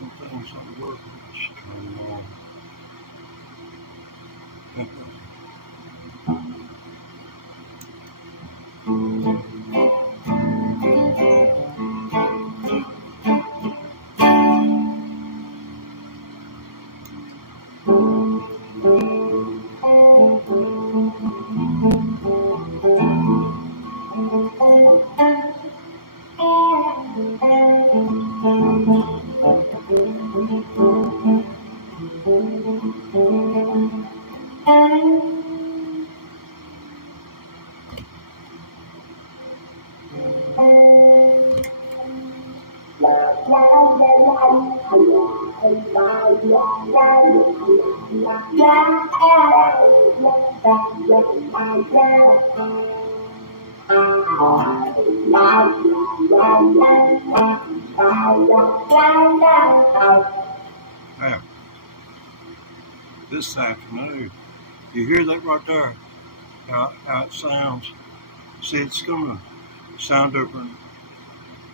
Some things don't work. Let's turn them on. Now, this afternoon, you hear that right there? How it sounds. See, it's going to sound different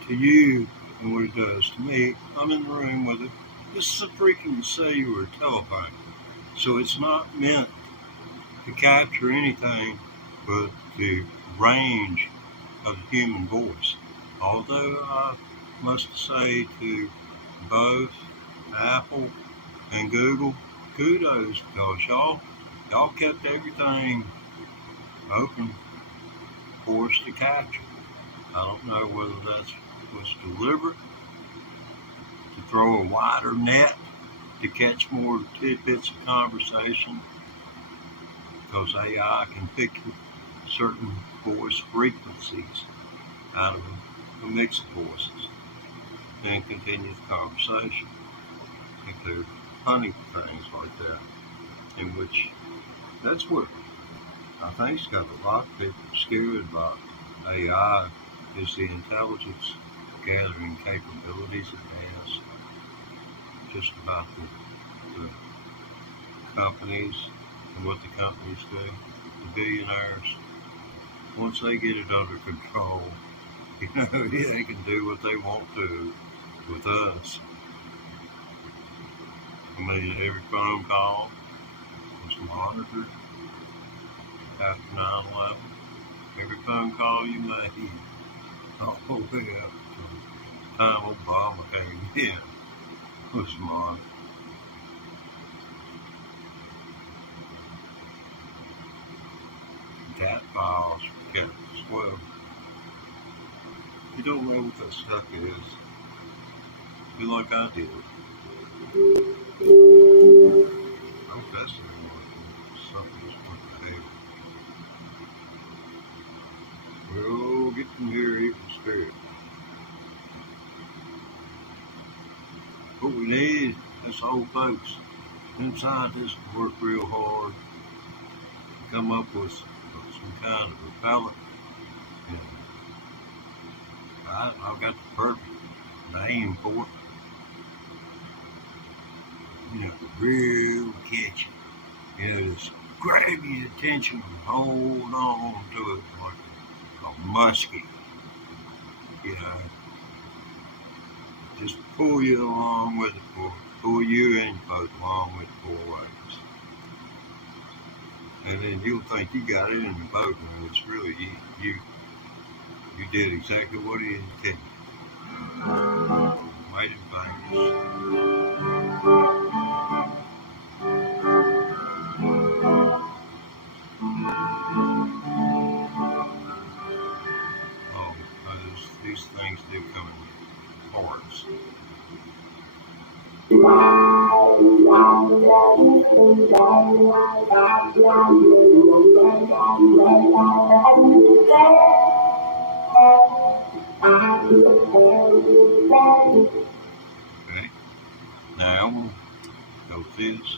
to you than what it does to me. I'm in the room with it. This is a freaking cellular telephone, so it's not meant to capture anything but the range of the human voice. Although I must say to both Apple and Google, kudos, because y'all kept everything open for us to capture. I don't know whether that was deliberate, to throw a wider net to catch more tidbits of conversation, because AI can pick certain voice frequencies out of a mix of voices and continue the conversation. I think they're hunting for things like that, in which that's what I think's got a lot of people scared about AI, is the intelligence gathering capabilities it has. Just about the companies and what the companies do. The billionaires, once they get it under control, they can do what they want to with us. I mean, every phone call was monitored after 9/11. Every phone call you made, all the way up to the time Obama came in, was monitored. Cat files were kept as well. You don't know what that stuff is. Be like I did. I hope that's something that's worth the hell. We'll get from here even scared. What we need is old folks, them scientists to work real hard, come up with some kind of repellent. And I've got the perfect name for it. Real catchy. Just grab your attention and hold on to it like a muskie. Just pull you along with it, pull you and both along with it 4 ways. And then you'll think you got it in the boat, and it's really you did exactly what he intended. Made it famous. These things do come in parts. Okay, now go with this.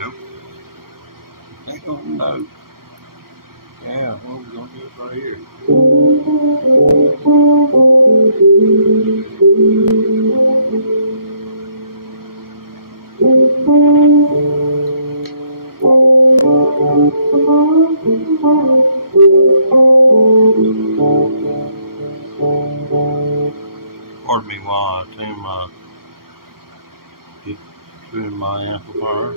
Nope. Take on the note. Yeah, well, we're going to do it right here. pardon me while I tune my amplifier.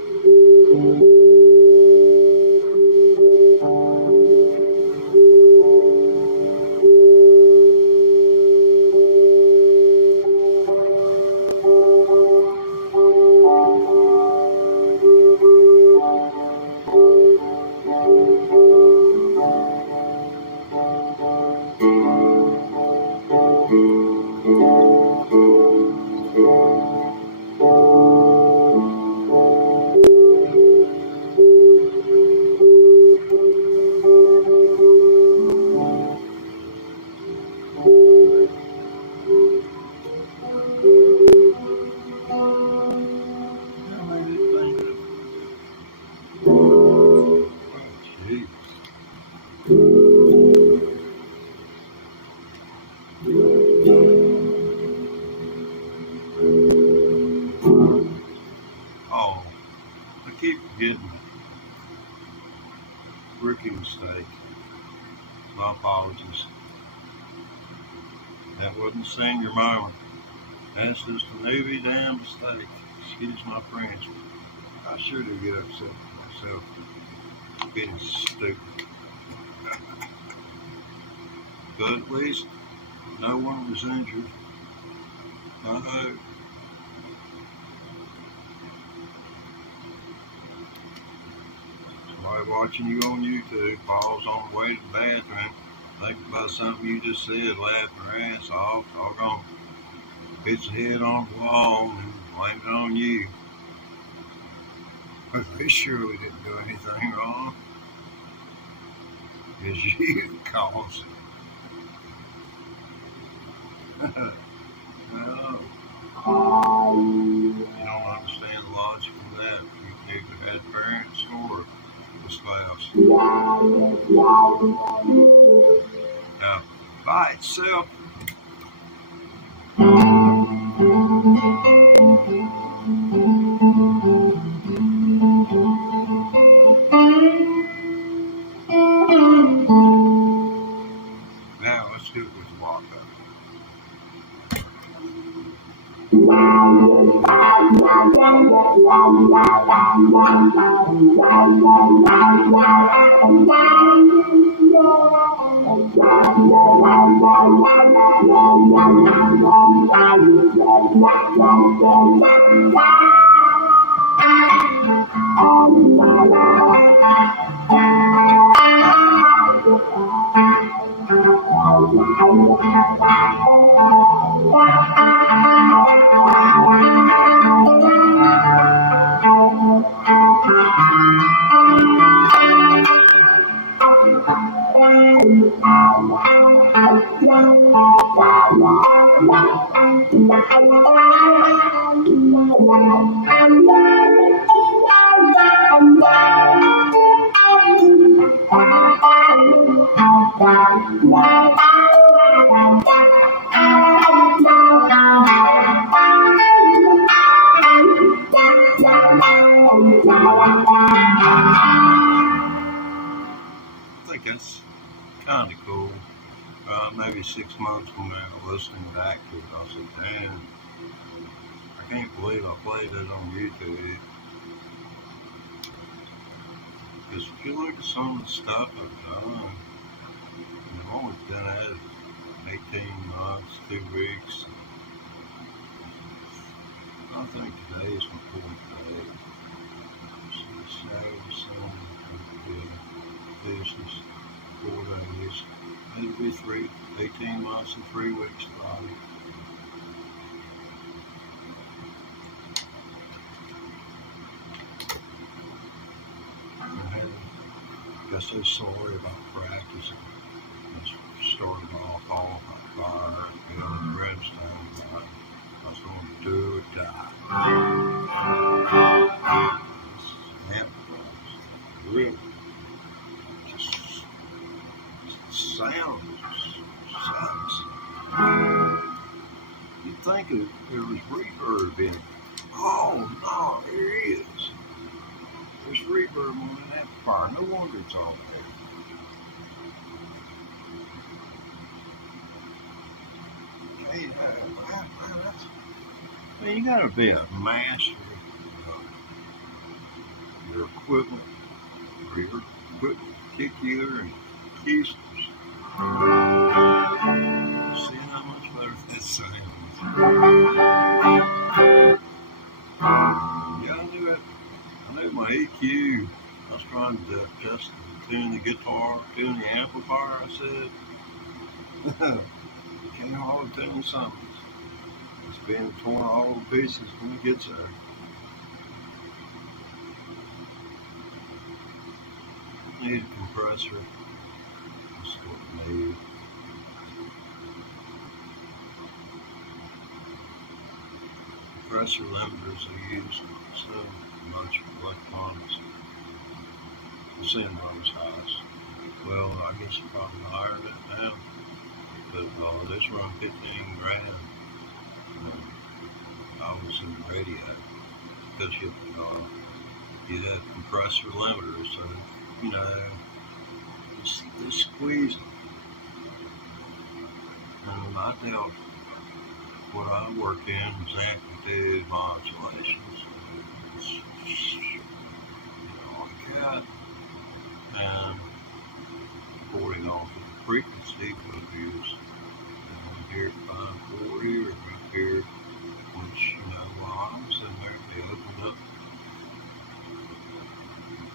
Oh, I keep forgetting rookie mistake. My apologies. That wasn't a senior moment. That's just a newbie damn mistake. Excuse my French. I sure do get upset with myself being stupid. But at least no one was injured. I hope. Somebody watching you on YouTube, Paul's on the way to the bathroom, thinking about something you just said, laughing her ass off, doggone, hits the head on the wall and blame it on you. But they surely didn't do anything wrong. It's you caused it. No. You don't understand the logic of that. You either had parents or a spouse. Now, by itself, now let's do it with the walk up. I think that's kind of cool. Maybe 6 months from now, listening back to it, I'll say, damn, I can't believe I played that on YouTube. Because if you look at some of the stuff I've done, I've only been at it 18 months, 2 weeks. I think today is my 4th day. So business, 4 days. It'll be 18 months and 3 weeks probably. I guess they're sorry about practicing. It started off all my fire and redstone. I was going to do or die. This amp really just sounds sucks. You'd think there was reverb in it. Oh no, there is. There's reverb on an amplifier. No wonder it's all there. Hey, Man, you gotta be a master of your equipment or your equipment particular and useless. See how much better that sounds. Yeah, I knew it. I knew my EQ. I was trying to just tune the guitar, tune the amplifier. I said, can't all tune something. It's being torn all to pieces when it gets there. Need a compressor. That's what I need. Compressor limiters are used in so much electronics. I've seen those highs. Well, I guess you probably higher than it now. But this run 15 grand. I was in the radio because you had compressor limiters, so you know they squeeze them. And I doubt what I worked in was amplitude modulations. Like that. And according on to the frequency of use, and here at 540 or here, which while I was in there, they opened up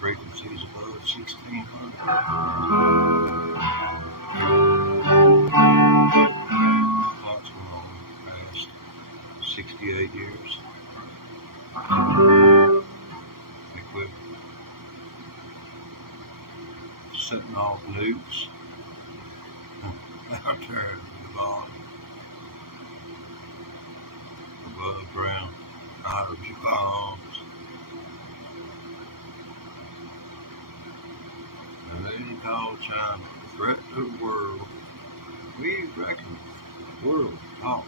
frequencies above 1600. Clock's been on past 68 years. Equipped. Setting off nukes out there in the bottom. Above ground hydrogen bombs. And they didn't call China a threat to the world. We reckon the world talk.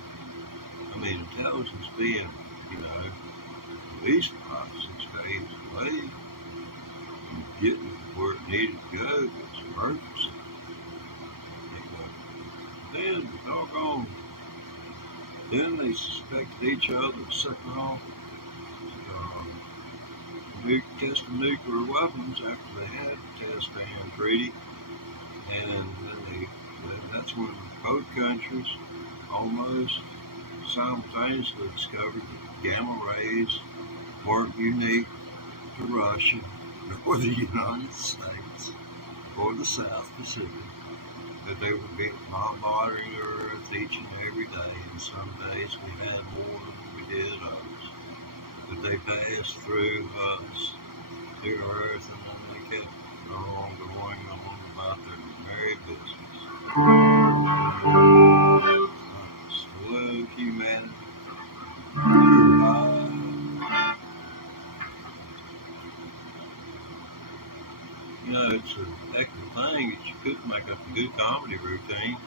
I mean, intelligence being, at least 5-6 days away from getting where it needed to go. It's an emergency. Then, doggone, then they suspected each other of setting off testing nuclear weapons after they had the Test-Ban Treaty, and that's when both countries almost simultaneously discovered that gamma rays weren't unique to Russia or the United States or the South Pacific, that they would be bombarding the Earth each and every day, and some days we had more than we did others. But they passed through us, through Earth, and then they kept on going on about their merry business. Slow humanity. It's a heck of a thing that you could make up a good comedy routine.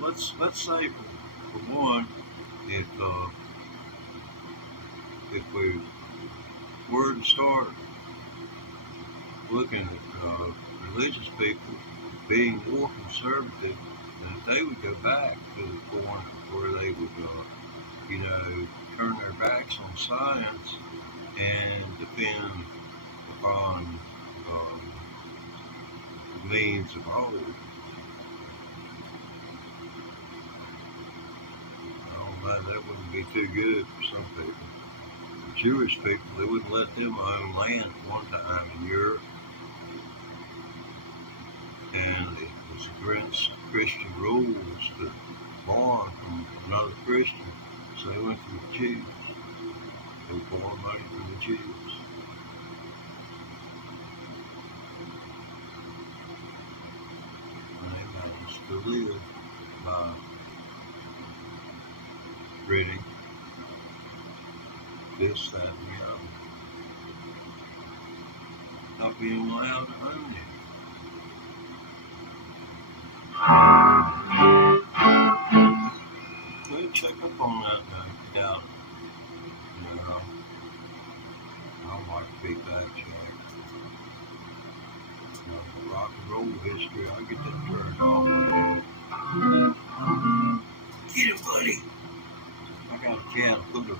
Let's say for one, if we were to start looking at religious people being more conservative, then they would go back to the point where they would, turn their backs on science and depend upon the means of old. That wouldn't be too good for some people. The Jewish people, they wouldn't let them own land at one time in Europe. And it was against Christian rules to borrow from another Christian. So they went to the Jews. They borrowed money from the Jews. And they managed to live by reading this, that, and the other. Not being allowed to own it. We'll check up on that now, if you doubt it. I like to be back-checked. Rock and roll history, I get that turned off. Get it, buddy! I got a cat, I put her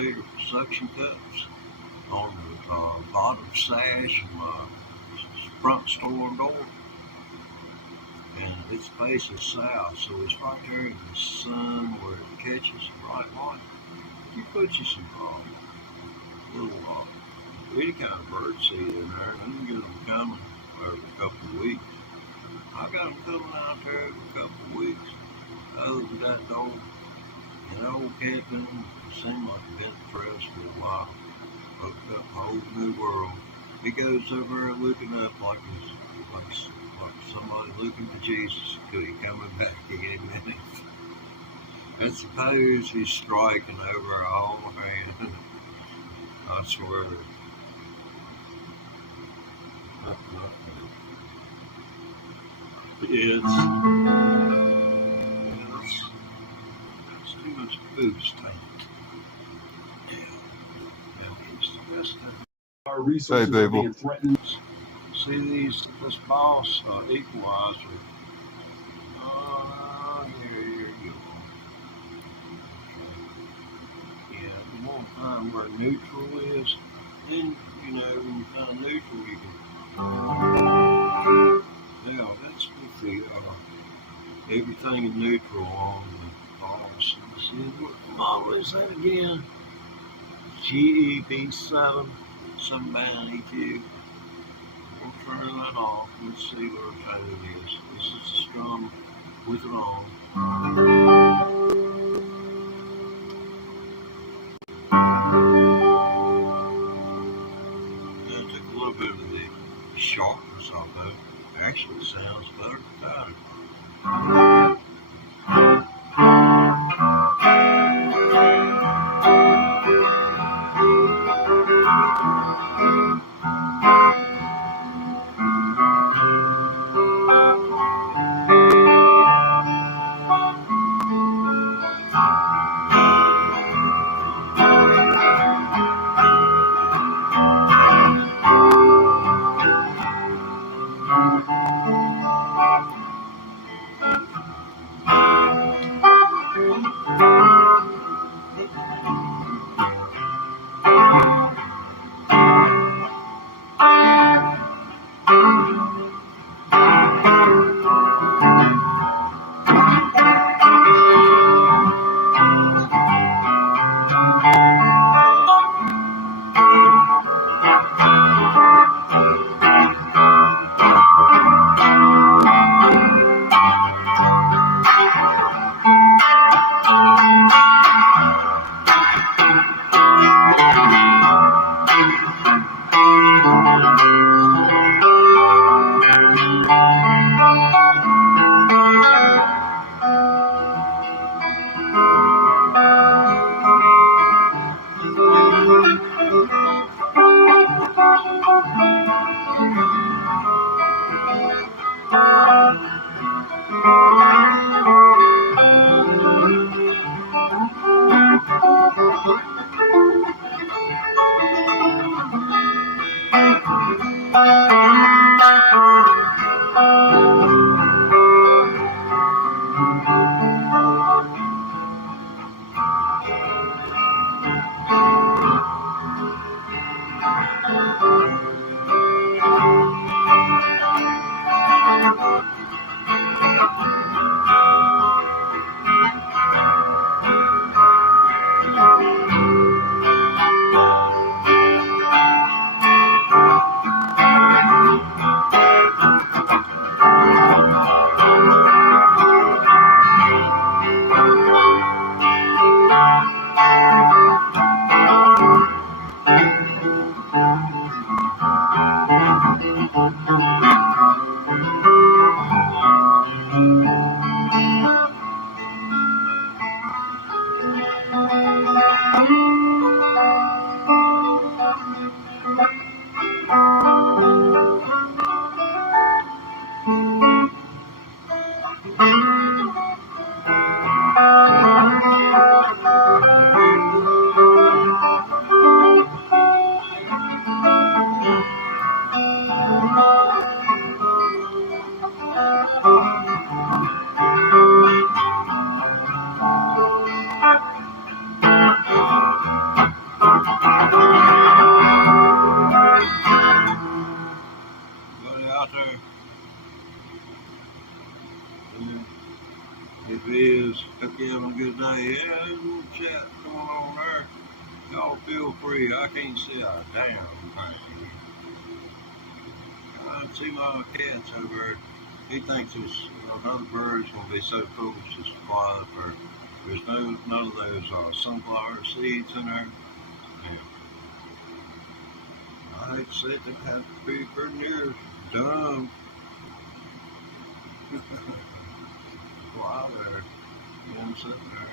bigger suction cups on the bottom sash of my front store door. And its face is south, so it's right there in the sun where it catches the bright light. You put you some little any kind of bird seed in there, and you get them coming every couple of weeks. I got them coming out there every couple of weeks. Other than that, though, that old cabin seemed like a been depressed for a while. Hooked up a whole new world. He goes over there looking up like somebody looking for Jesus. Could he coming back any minute? I suppose he's striking over our whole hand. I swear. It's too much boost. Our resources are being threatened. See this boss equalizer. Here you go. Yeah, you want to find where neutral is. Then, when you find neutral, you can. Now, that's with the everything in neutral on the boss. See, what model is that again? GEB7, some band EQ. We'll turn that off. Let's see what kind it is. This is a strum with it on. I took a little bit of the sharpness off of it. Actually, sounds better without it. If he is, hope you having a good day. Yeah, there's a little chat going on there. Y'all feel free. I can't see a damn thing. I see my cats over there. He thinks it's another bird's gonna be so foolish as to fly up there. There's none of those sunflower seeds in there. Yeah. I hate to say it, they have to be pretty near dumb. Fly there. You know, sitting there.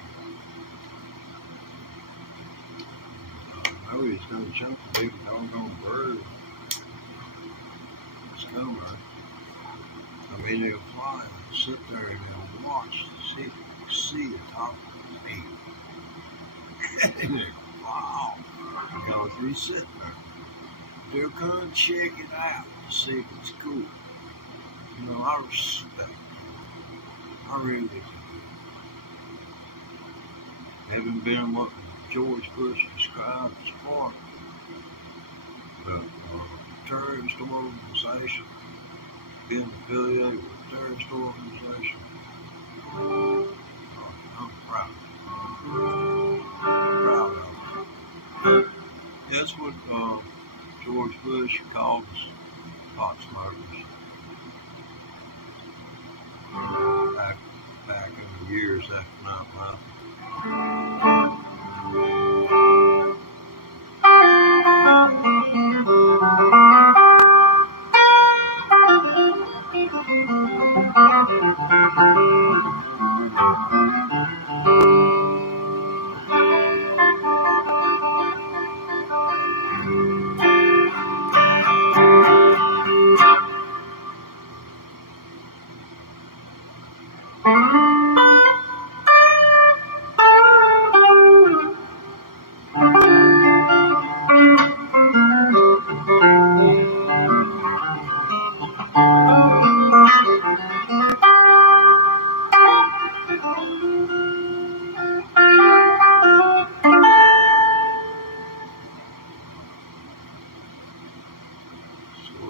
I know he's gonna jump the big doggone bird. Somewhere. I mean, he'll fly and sit there and he'll watch to see the top of the head. And he'll fly off. Because he's sitting there. They'll come and check it out to see if it's cool. You know, I respect it. I really do. Having been what George Bush described as part of the terrorist organization, being affiliated with a terrorist organization, I'm proud. Proud of it. That's what George Bush called us pot smokers. Back in the years after 9/11.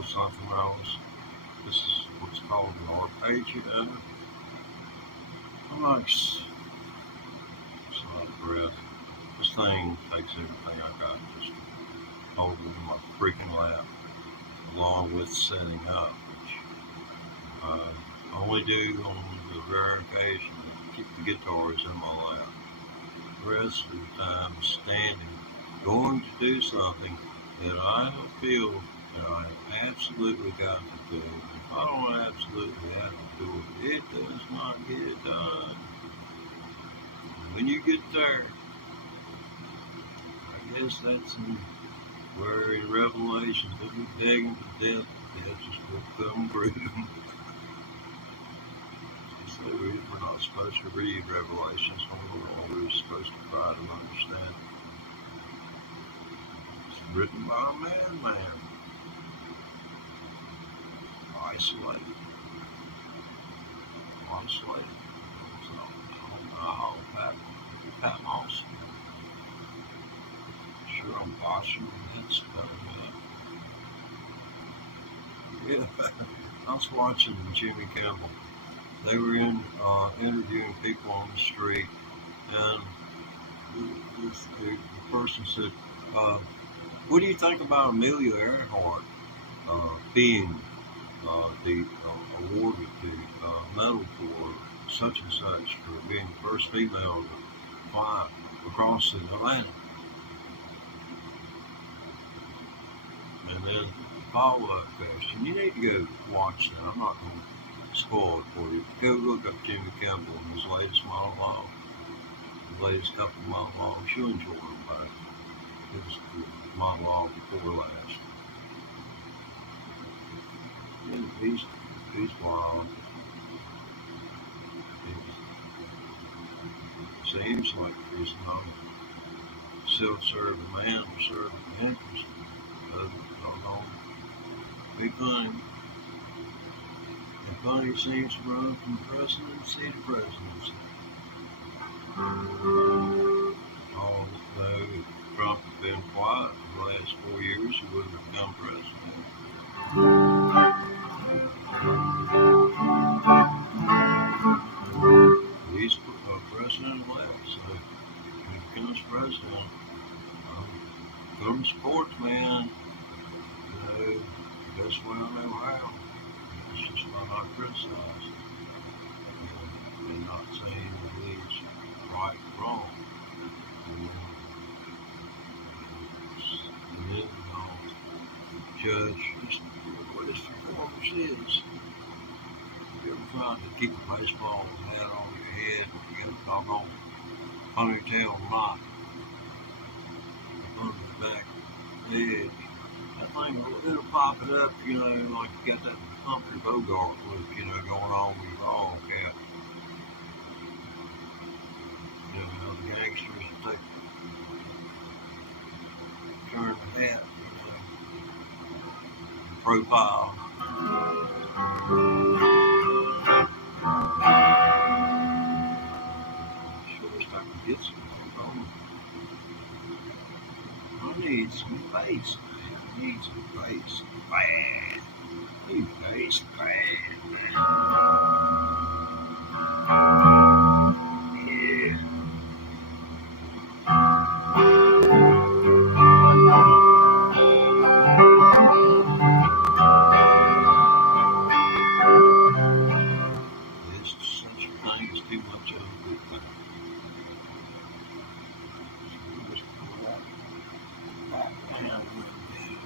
Something else. This is what's called an arpeggio. I'm like, it's not a breath. This thing takes everything I got, just hold it in my freaking lap, along with setting up, which I only do on the rare occasion to keep the guitars in my lap. The rest of the time, standing, going to do something that I feel that I absolutely got to do. If I don't absolutely have to do it, it does not get done. And when you get there, I guess that's where in Revelation they'll be begging to death. Death just will come through them. So we're not supposed to read Revelations when we're always supposed to try to understand it. It's written by a madman. Isolated. So, I don't know, Pat Moss. Sure, I'm botching that stuff up. Yeah, I was watching Jimmy Kimmel. They were interviewing people on the street, and the person said, what do you think about Amelia Earhart being awarded the medal for such and such for being the first female to fly across the Atlantic? And then follow-up question. You need to go watch that. I'm not going to spoil it for you. Go look up Jimmy Kimmel and his latest monologue, the latest couple of monologues. You'll enjoy them back. It was the monologue before last. And he's wild. It seems like he's not a self-serving man or serving interest. Big thing. And funny seems to run from presidency to presidency. Although Trump had been quiet for the last 4 years, he wouldn't have become president. He Judge, just what his performance is. You're trying to keep a baseball hat on your head, you get a doggone ponytail knot on the back edge. That thing, it'll pop it up, you know, like you got that Humphrey Bogart look, you know, going on with your ball cap. You know, the gangsters take, turn the hat, you know, profile. Sure wish I could get some on. I need some bass, man. I need some bass bad. I need bass bad, man. Yeah. There's such a thing as too much of a good thing. So just pull that back down a little bit.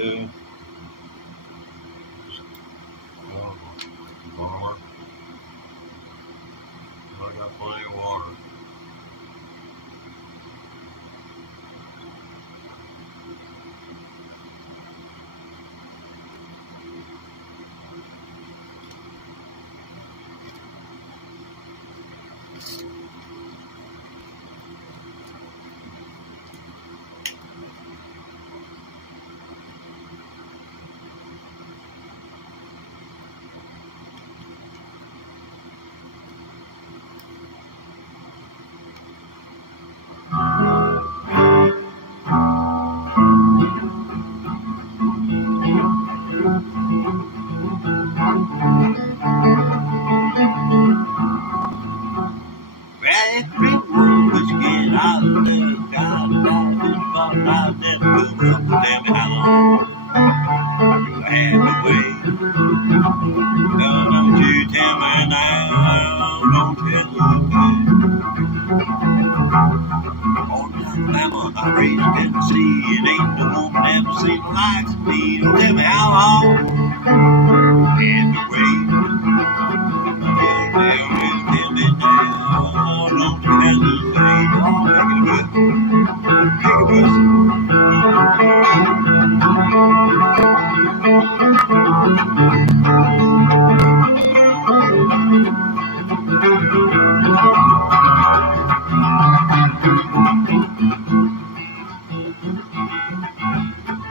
Yeah. Water. I got plenty of water. I raised Tennessee, and ain't no woman ever seen the likes of me. Don't tell me how long I had to wait. Tell me now, don't you hesitate. Oh, make it a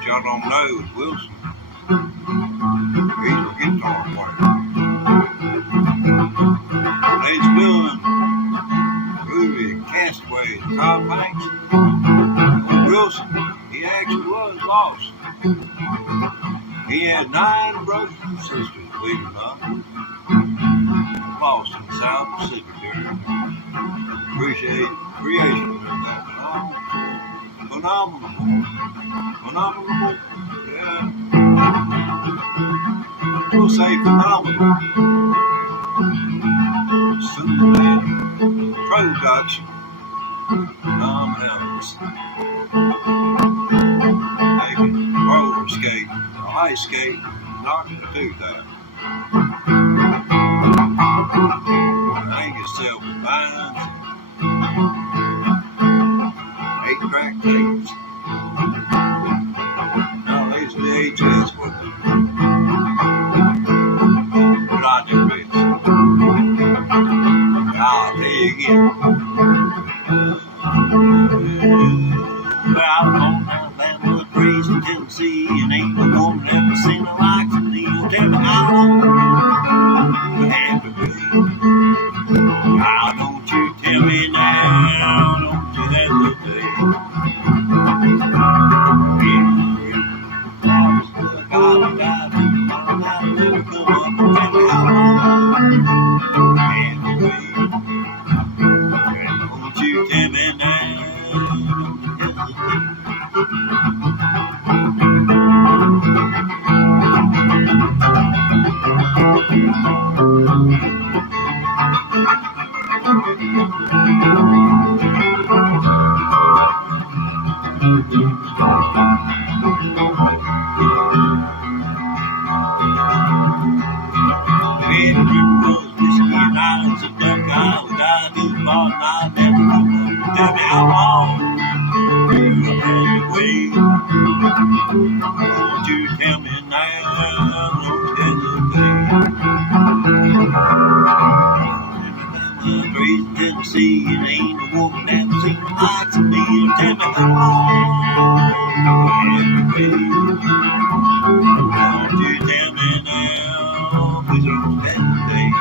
y'all don't know is Wilson. He's a guitar player. He's doing movie Castaway, Tom Hanks. Wilson, he actually was lost. He had 9 brothers and sisters, believe it or not. Lost in the South Pacific during the creation of that phenomenal, yeah. We'll say phenomenal. Cinematic production. Phenomenal. Making roller skate, or ice skate, knocking the tooth out. Hang yourself with vines, 8-track tapes. Now these VHS with Project Race. I'll tell you again. Out on Alabama, crazy Tennessee, and ain't no woman ever seen the likes of me. Don't tell me how long you have to wait. How don't you tell me now? Don't you hesitate? Tennessee, and ain't no woman ever seen the likes of me. Tell me how long you have to wait. Won't you tell me now? Please don't hesitate.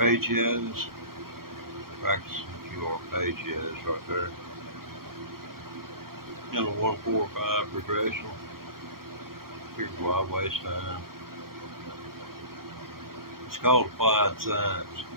arpeggios. Practicing a few arpeggios right there. In a 1-4-5 progression. Here's why I waste time. It's called applied science.